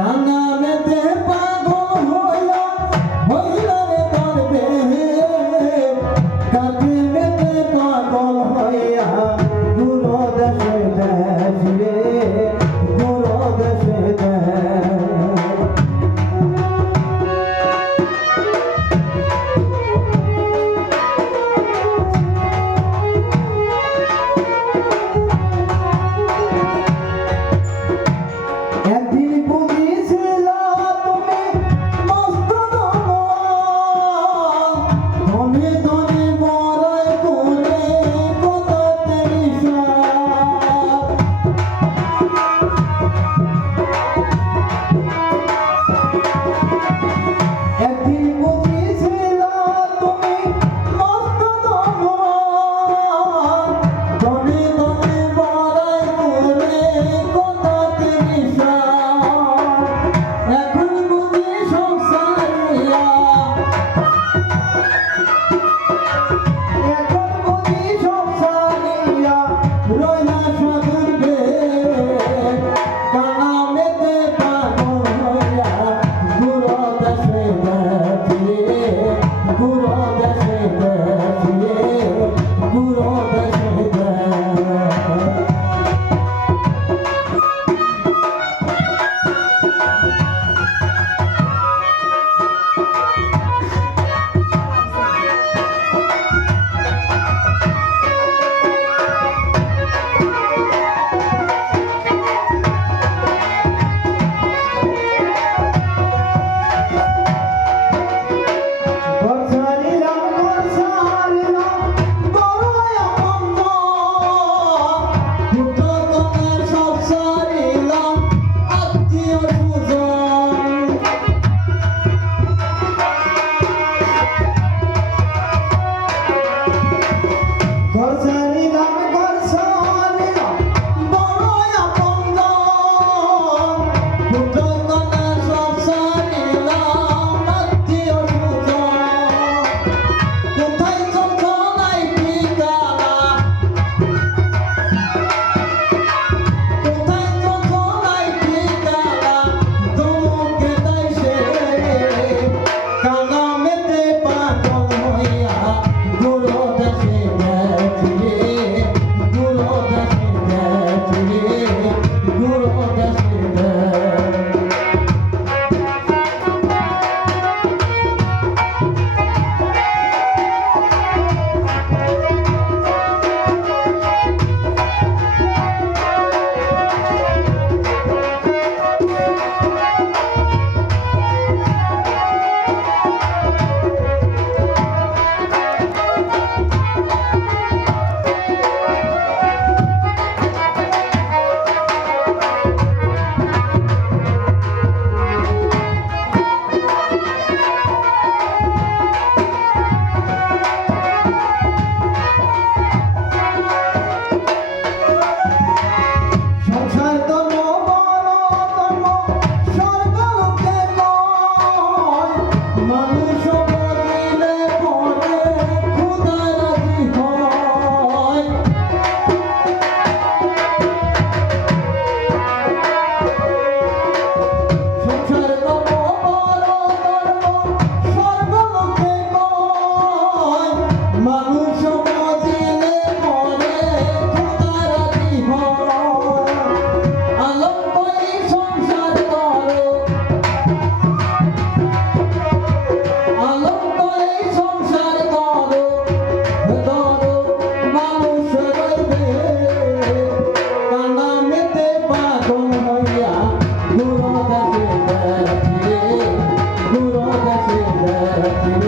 Kana. Put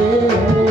রে